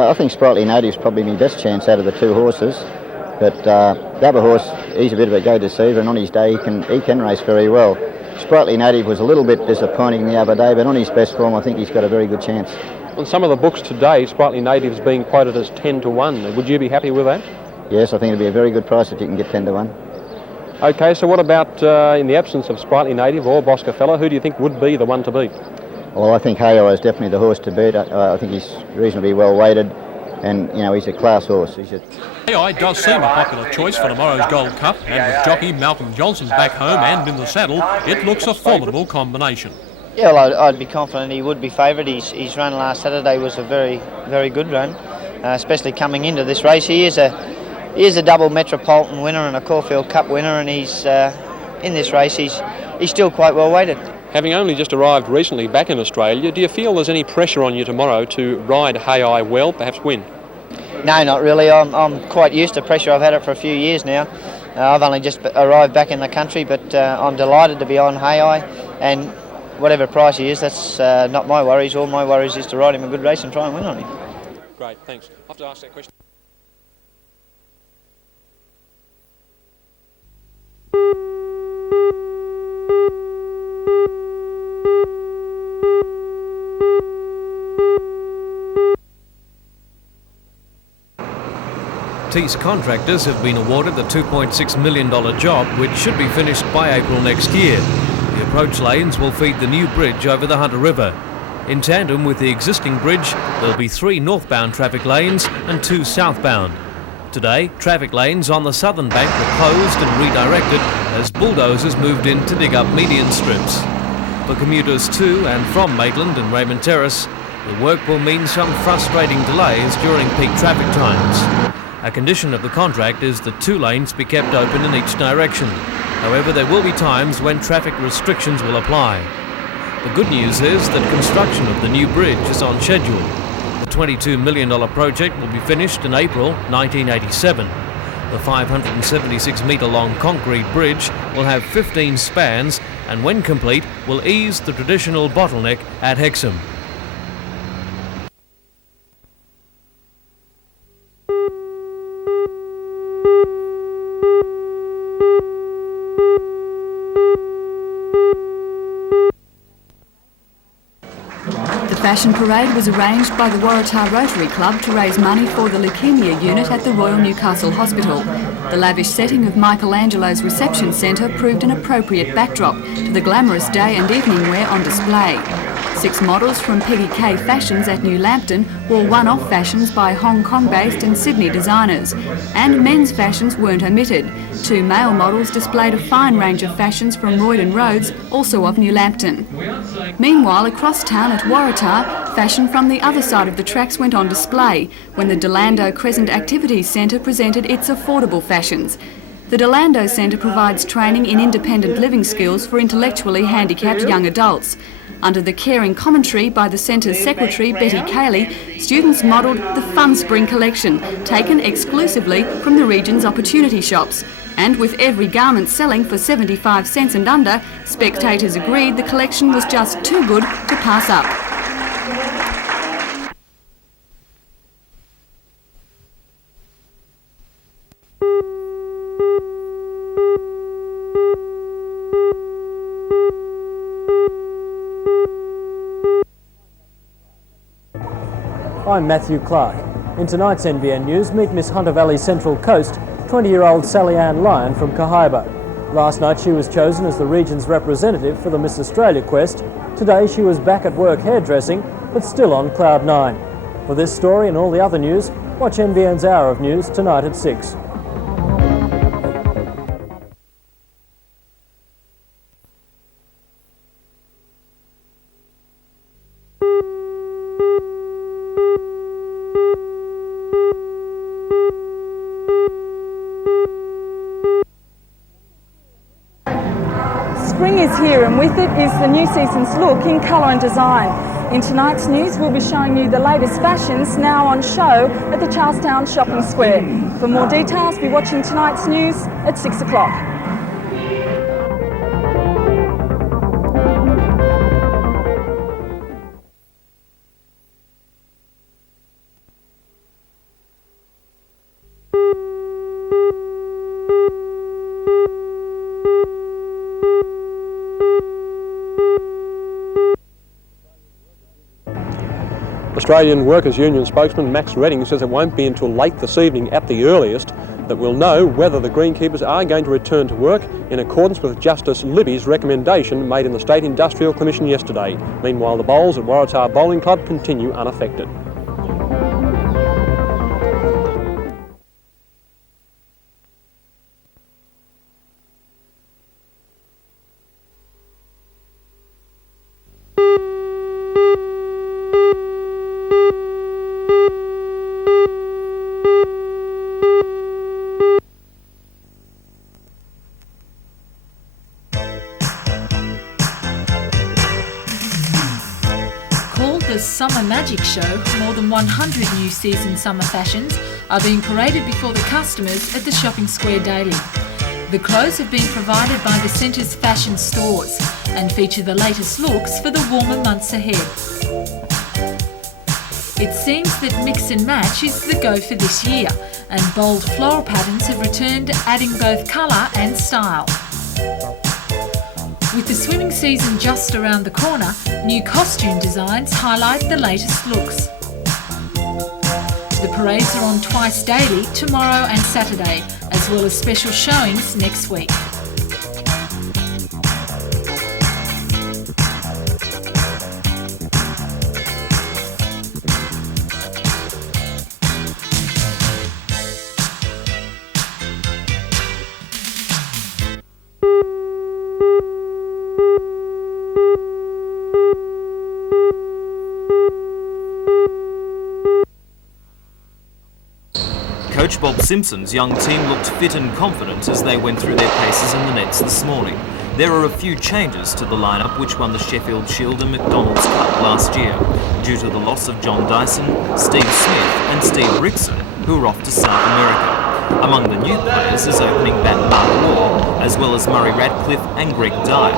I think Sprightly Native's probably my best chance out of the two horses, but the other horse, he's a bit of a go-deceiver, and on his day he can race very well. Sprightly Native was a little bit disappointing the other day, but on his best form I think he's got a very good chance. On some of the books today, Sprightly Native is being quoted as 10-1. Would you be happy with that? Yes, I think it'd be a very good price if you can get 10-1. OK, so what about in the absence of Sprightly Native or Boscafella, who do you think would be the one to beat? Well, I think Hayo is definitely the horse to beat. I think he's reasonably well weighted, and you know he's a class horse. AI does seem a popular choice for tomorrow's Gold Cup, and with jockey Malcolm Johnson back home and in the saddle, it looks a formidable combination. Yeah, well, I'd be confident he would be favoured. His run last Saturday was a very, very good run, especially coming into this race. He is a double Metropolitan winner and a Caulfield Cup winner, and he's in this race. He's still quite well weighted. Having only just arrived recently back in Australia, do you feel there's any pressure on you tomorrow to ride Hay well, perhaps win? No, not really. I'm quite used to pressure. I've had it for a few years now. I've only just arrived back in the country, but I'm delighted to be on Hay, and whatever price he is, that's not my worries. All my worries is to ride him a good race and try and win on him. Great, thanks. I have to ask that question. Tees contractors have been awarded the $2.6 million job, which should be finished by April next year. The approach lanes will feed the new bridge over the Hunter River. In tandem with the existing bridge, there'll be 3 northbound traffic lanes and 2 southbound. Today, traffic lanes on the southern bank were closed and redirected as bulldozers moved in to dig up median strips. For commuters to and from Maitland and Raymond Terrace, the work will mean some frustrating delays during peak traffic times. A condition of the contract is that 2 lanes be kept open in each direction. However, there will be times when traffic restrictions will apply. The good news is that construction of the new bridge is on schedule. The $22 million project will be finished in April 1987. The 576-metre-long concrete bridge will have 15 spans and, when complete, will ease the traditional bottleneck at Hexham. The Fashion Parade was arranged by the Waratah Rotary Club to raise money for the Leukaemia Unit at the Royal Newcastle Hospital. The lavish setting of Michelangelo's reception centre proved an appropriate backdrop to the glamorous day and evening wear on display. 6 models from Peggy K Fashions at New Lambton wore one-off fashions by Hong Kong-based and Sydney designers, and men's fashions weren't omitted. 2 male models displayed a fine range of fashions from Royden Rhodes, also of New Lambton. Meanwhile, across town at Waratah, fashion from the other side of the tracks went on display when the Delando Crescent Activities Centre presented its affordable fashions. The Delando Centre provides training in independent living skills for intellectually handicapped young adults. Under the caring commentary by the Centre's secretary, Betty Cayley, students modelled the Fun Spring collection, taken exclusively from the region's opportunity shops. And with every garment selling for 75 cents and under, spectators agreed the collection was just too good to pass up. I'm Matthew Clark. In tonight's NBN News, meet Miss Hunter Valley Central Coast, 20-year-old Sally Ann Lyon from Cahaiba. Last night she was chosen as the region's representative for the Miss Australia quest. Today she was back at work hairdressing, but still on cloud 9. For this story and all the other news, watch NBN's Hour of News tonight at 6. Spring is here, and with it is the new season's look in colour and design. In tonight's news, we'll be showing you the latest fashions now on show at the Charlestown Shopping Square. For more details, be watching tonight's news at 6 o'clock. Australian Workers' Union spokesman Max Redding says it won't be until late this evening at the earliest that we'll know whether the greenkeepers are going to return to work in accordance with Justice Libby's recommendation made in the State Industrial Commission yesterday. Meanwhile, the bowls at Waratah Bowling Club continue unaffected. The Summer Magic Show, more than 100 new season summer fashions are being paraded before the customers at the shopping square daily. The clothes have been provided by the centre's fashion stores and feature the latest looks for the warmer months ahead. It seems that mix and match is the go for this year, and bold floral patterns have returned, adding both colour and style. With the swimming season just around the corner, new costume designs highlight the latest looks. The parades are on twice daily, tomorrow and Saturday, as well as special showings next week. Coach Bob Simpson's young team looked fit and confident as they went through their paces in the nets this morning. There are a few changes to the lineup which won the Sheffield Shield and McDonald's Cup last year, due to the loss of John Dyson, Steve Smith and Steve Rickson, who are off to South America. Among the new players is opening bat Mark Moore, as well as Murray Radcliffe and Greg Dyer.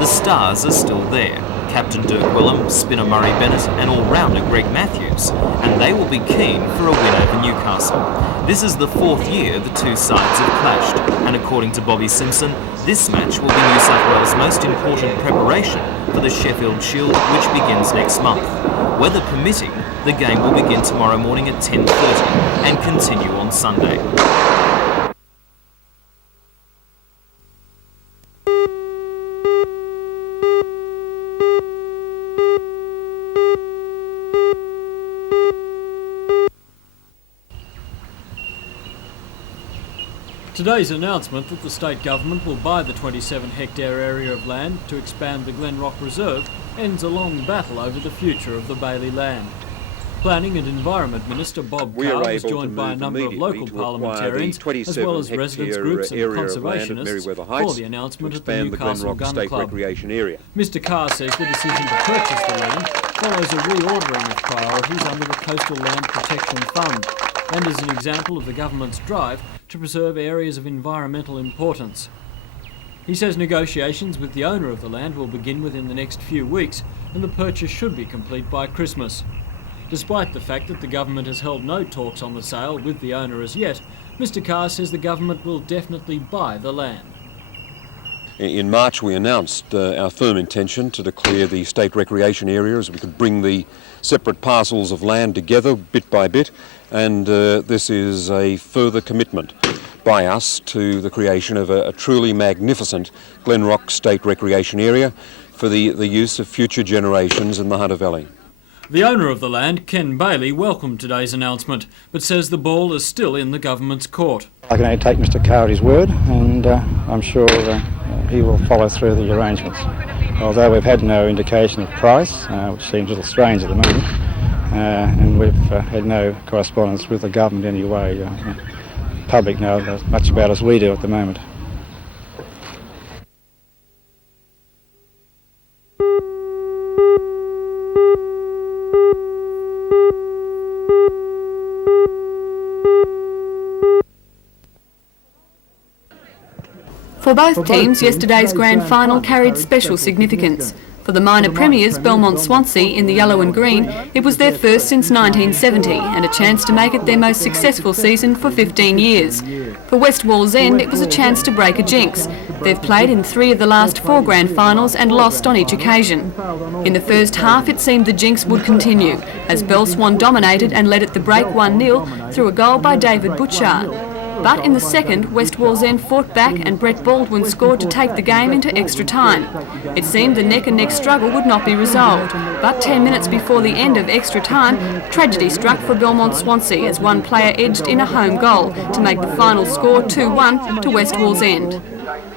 The stars are still there. Captain Dirk Willem, spinner Murray Bennett and all-rounder Greg Matthews, and they will be keen for a win over Newcastle. This is the fourth year the two sides have clashed, and according to Bobby Simpson, this match will be New South Wales' most important preparation for the Sheffield Shield, which begins next month. Weather permitting, the game will begin tomorrow morning at 10:30 and continue on Sunday. Today's announcement that the state government will buy the 27-hectare area of land to expand the Glenrock Reserve ends a long battle over the future of the Bailey land. Planning and Environment Minister Bob Carr was joined by a number of local parliamentarians as well as residents groups and conservationists for the announcement at the Newcastle Gun Club. Mr Carr says the decision to purchase the land follows a reordering of priorities under the Coastal Land Protection Fund and is an example of the government's drive to preserve areas of environmental importance. He says negotiations with the owner of the land will begin within the next few weeks and the purchase should be complete by Christmas. Despite the fact that the government has held no talks on the sale with the owner as yet, Mr Carr says the government will definitely buy the land. In March we announced our firm intention to declare the state recreation area as we could bring the separate parcels of land together bit by bit, and this is a further commitment by us to the creation of a truly magnificent Glenrock State Recreation Area for the use of future generations in the Hunter Valley. The owner of the land, Ken Bailey, welcomed today's announcement, but says the ball is still in the government's court. I can only take Mr Carr at his word, and I'm sure he will follow through the arrangements. Although we've had no indication of price, which seems a little strange at the moment, and we've had no correspondence with the government anyway. The public know as much about as we do at the moment. For both teams, yesterday's grand final carried special significance. For the minor premiers, Belmont Swansea, in the yellow and green, it was their first since 1970 and a chance to make it their most successful season for 15 years. For West Wallsend, it was a chance to break a jinx. They've played in 3 of the last 4 grand finals and lost on each occasion. In the first half, it seemed the jinx would continue, as Belswan dominated and led at the break 1-0 through a goal by David Butchard. But in the second, West Wallsend fought back and Brett Baldwin scored to take the game into extra time. It seemed the neck-and-neck struggle would not be resolved, but 10 minutes before the end of extra time, tragedy struck for Belmont Swansea as one player edged in a home goal to make the final score 2-1 to West Wallsend.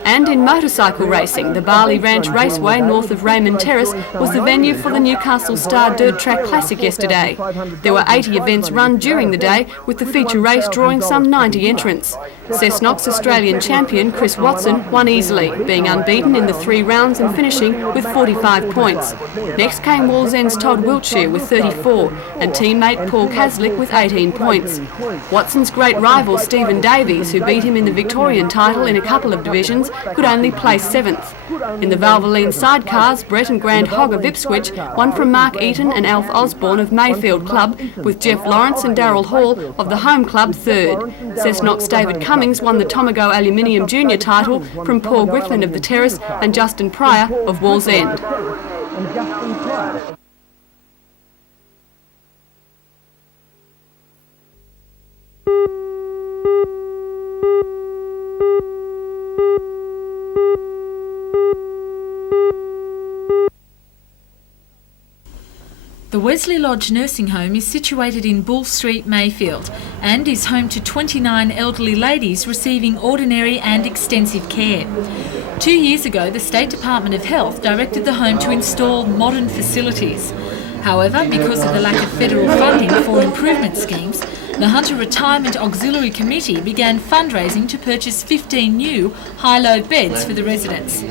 And in motorcycle racing, the Barley Ranch Raceway north of Raymond Terrace was the venue for the Newcastle Star Dirt Track Classic yesterday. There were 80 events run during the day, with the feature race drawing some 90 entrants. Cessnock's Australian champion Chris Watson won easily, being unbeaten in the 3 rounds and finishing with 45 points. Next came Wallsend's Todd Wiltshire with 34 and teammate Paul Caslick with 18 points. Watson's great rival Stephen Davies, who beat him in the Victorian title in a couple of divisions, could only place 7th. In the Valvoline sidecars, Brett and Grant Hogg of Ipswich won from Mark Eaton and Alf Osborne of Mayfield Club, with Jeff Lawrence and Darryl Hall of the home club 3rd. Cessnock's David Cummings won the Tomago Aluminium Junior title from Paul Griffin of the Terrace and Justin Pryor of Wallsend. The Wesley Lodge Nursing Home is situated in Bull Street, Mayfield, and is home to 29 elderly ladies receiving ordinary and extensive care. 2 years ago, the State Department of Health directed the home to install modern facilities. However, because of the lack of federal funding for improvement schemes, the Hunter Retirement Auxiliary Committee began fundraising to purchase 15 new high-load beds for the residents.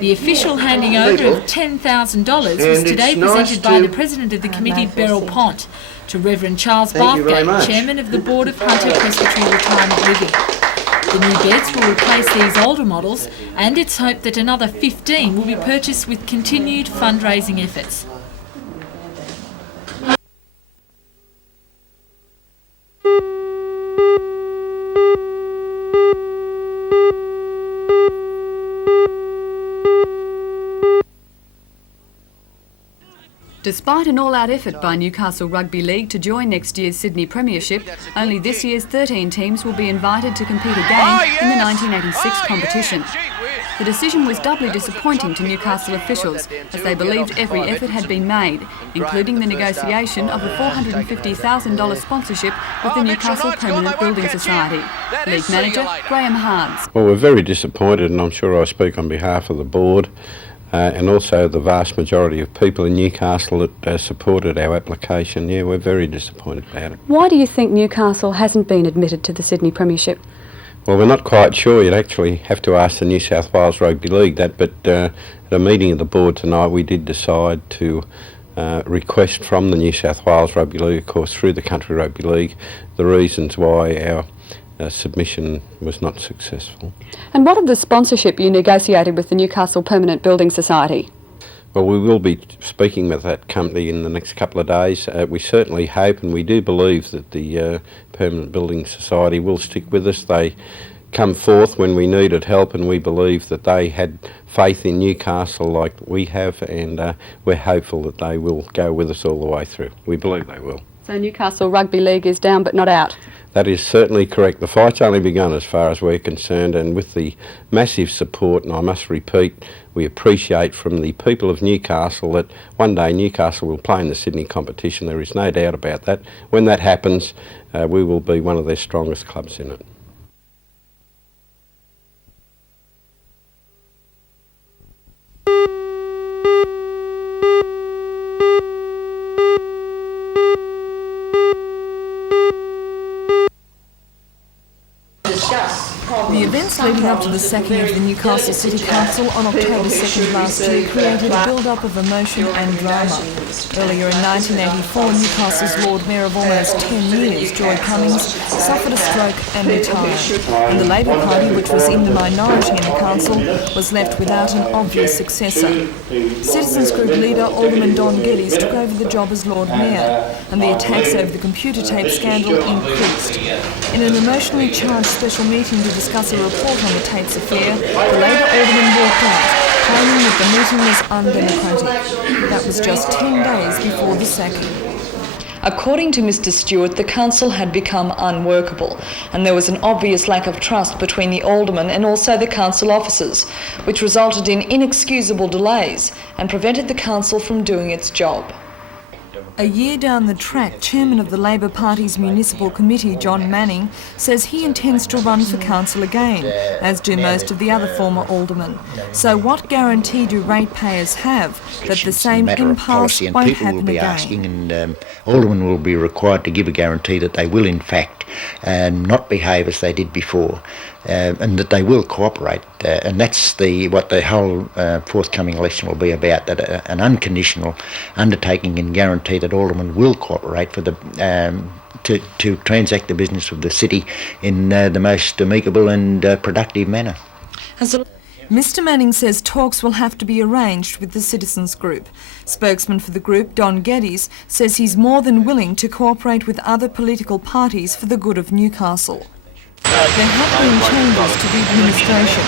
The official handing over of $10,000 was today presented by the President of the Committee, Beryl Pont, to Reverend Charles Bathgate, Chairman of the Board of Hunter Presbytery Retirement Living. The new beds will replace these older models, and it's hoped that another 15 will be purchased with continued fundraising efforts. Despite an all-out effort by Newcastle Rugby League to join next year's Sydney Premiership, only this year's 13 teams will be invited to compete again in the 1986 competition. The decision was doubly disappointing to Newcastle officials, as they believed every effort had been made, including the negotiation of a $450,000 sponsorship with the Newcastle Permanent Building Society. League manager Graham Hards. Well, we're very disappointed, and I'm sure I speak on behalf of the board and also the vast majority of people in Newcastle that supported our application. Yeah, we're very disappointed about it. Why do you think Newcastle hasn't been admitted to the Sydney Premiership? Well, we're not quite sure. You'd actually have to ask the New South Wales Rugby League that, but at a meeting of the board tonight we did decide to request from the New South Wales Rugby League, of course through the Country Rugby League, the reasons why our submission was not successful. And what of the sponsorship you negotiated with the Newcastle Permanent Building Society? Well, we will be speaking with that company in the next couple of days. We certainly hope and we do believe that the Permanent Building Society will stick with us. They come forth when we needed help, and we believe that they had faith in Newcastle like we have, and we're hopeful that they will go with us all the way through. We believe they will. So Newcastle Rugby League is down but not out? That is certainly correct. The fight's only begun as far as we're concerned, and with the massive support, and I must repeat, we appreciate from the people of Newcastle that one day Newcastle will play in the Sydney competition. There is no doubt about that. When that happens, we will be one of their strongest clubs in it. The events weeks leading up to the sacking of the Newcastle City Council on October 2nd last year created a build-up of emotion and drama. Earlier in 1984, Newcastle's Lord Mayor of almost 10 years, Joy Cummings, suffered a stroke and retired. And the Labor Party, which was in the minority in the council, was left without an obvious successor. Citizens Group leader Alderman Don Geddes took over the job as Lord Mayor, and the attacks over the computer tape scandal increased. In an emotionally charged special meeting to discuss a report on the tapes affair, the Labor alderman walked out, claiming that the meeting was undemocratic. That was just 10 days before the sacking. According to Mr Stewart, the council had become unworkable, and there was an obvious lack of trust between the aldermen and also the council officers, which resulted in inexcusable delays and prevented the council from doing its job. A year down the track, Chairman of the Labor Party's Municipal Committee, John Manning, says he intends to run for council again, as do most of the other former aldermen. So what guarantee do ratepayers have that the same impasse won't happen again? And aldermen will be required to give a guarantee that they will in fact not behave as they did before, and that they will cooperate. And that's what the whole forthcoming election will be about, that an unconditional undertaking and guarantee that aldermen will cooperate for the to transact the business of the city in the most amicable and productive manner. Mr Manning says talks will have to be arranged with the Citizens Group. Spokesman for the group, Don Geddes, says he's more than willing to cooperate with other political parties for the good of Newcastle. There have been changes to the administration.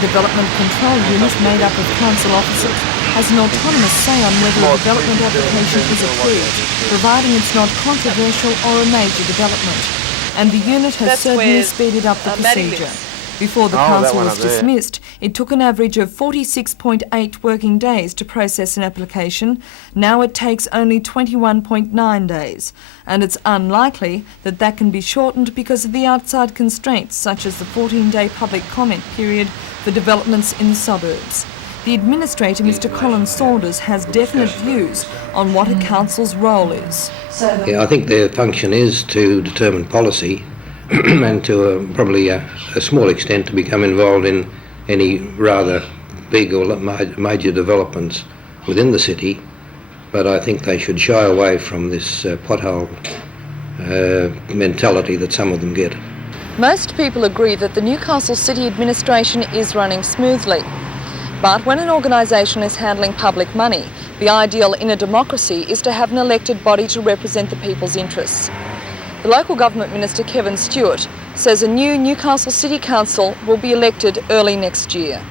The Development Control Unit, made up of council officers, has an autonomous say on whether a development application is approved, providing it's not controversial or a major development. And the unit has certainly speeded up the procedure. Before the council was dismissed, it took an average of 46.8 working days to process an application. Now it takes only 21.9 days. And it's unlikely that that can be shortened because of the outside constraints, such as the 14-day public comment period for developments in the suburbs. The administrator, Mr Colin Saunders, has definite views on what a council's role is. Yeah, I think their function is to determine policy and to probably a small extent to become involved in any rather big or major developments within the city, but I think they should shy away from this pothole mentality that some of them get. Most people agree that the Newcastle City administration is running smoothly. But when an organisation is handling public money, the ideal in a democracy is to have an elected body to represent the people's interests. The local government minister, Kevin Stewart, says a new Newcastle City Council will be elected early next year.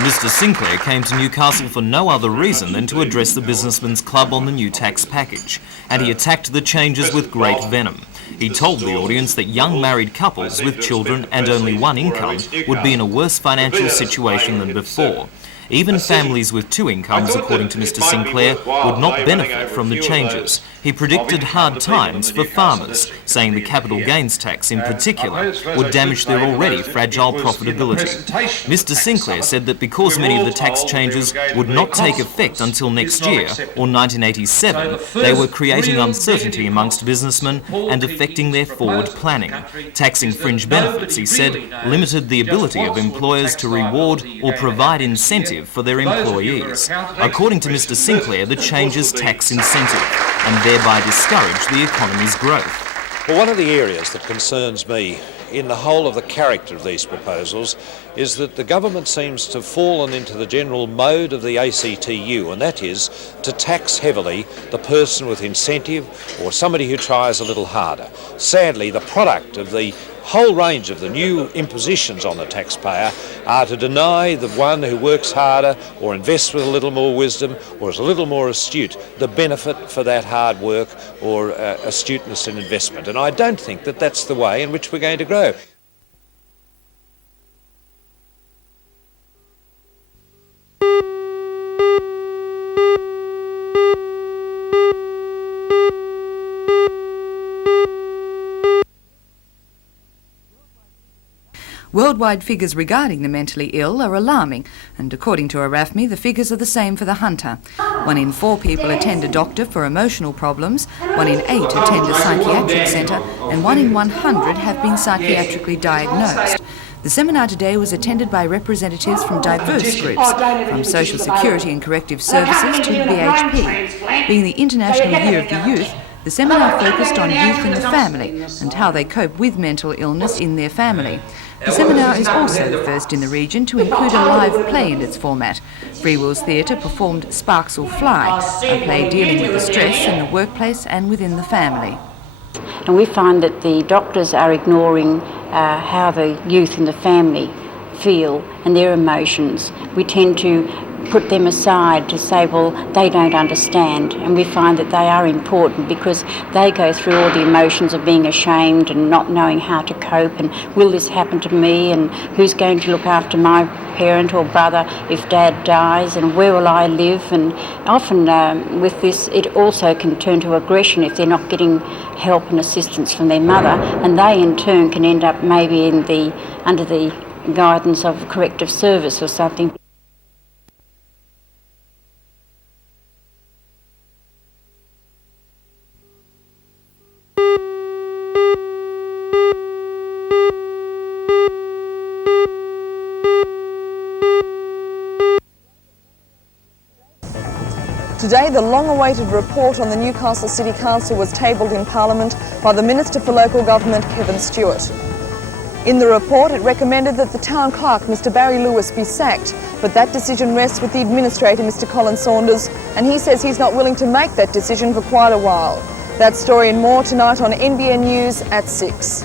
Mr Sinclair came to Newcastle for no other reason than to address the Businessmen's Club on the new tax package, and he attacked the changes with great venom. He told the audience that young married couples with children and only one income would be in a worse financial situation than before. Even families with two incomes, according to Mr Sinclair, would not benefit from the changes. He predicted hard times for farmers, saying the capital gains tax in particular would damage their already fragile profitability. Mr Sinclair said that because many of the tax changes would not take effect until next year, or 1987, they were creating uncertainty amongst businessmen and affecting their forward planning. Taxing fringe benefits, he said, limited the ability of employers to reward or provide incentive for their employees. According to Mr Sinclair, the changes tax incentive and thereby discourage the economy's growth. Well, one of the areas that concerns me in the whole of the character of these proposals is that the government seems to have fallen into the general mode of the ACTU, and that is to tax heavily the person with incentive or somebody who tries a little harder. Sadly, the product of the whole range of the new impositions on the taxpayer are to deny the one who works harder or invests with a little more wisdom or is a little more astute the benefit for that hard work or astuteness in investment. And I don't think that that's the way in which we're going to grow. Worldwide figures regarding the mentally ill are alarming, and according to ARAFMI, the figures are the same for the hunter. 1 in 4 people attend a doctor for emotional problems, 1 in 8 attend a psychiatric centre, and 1 in 100 have been psychiatrically diagnosed. The seminar today was attended by representatives from diverse groups, from Social Security and Corrective Services to BHP. Being the International Year of the Youth, the seminar focused on youth and the family and how they cope with mental illness in their family. The seminar is also the first in the region to include a live play in its format. Freewheels Theatre performed Sparks Will Fly, a play dealing with the stress in the workplace and within the family. And we find that the doctors are ignoring how the youth and the family feel and their emotions. We tend to put them aside to say, well, they don't understand, and we find that they are important because they go through all the emotions of being ashamed and not knowing how to cope, and will this happen to me, and who's going to look after my parent or brother if dad dies, and where will I live? And often with this it also can turn to aggression if they're not getting help and assistance from their mother, and they in turn can end up maybe under the guidance of corrective service or something. Today, the long-awaited report on the Newcastle City Council was tabled in Parliament by the Minister for Local Government, Kevin Stewart. In the report, it recommended that the Town Clerk, Mr Barry Lewis, be sacked, but that decision rests with the Administrator, Mr Colin Saunders, and he says he's not willing to make that decision for quite a while. That story and more tonight on NBN News at 6.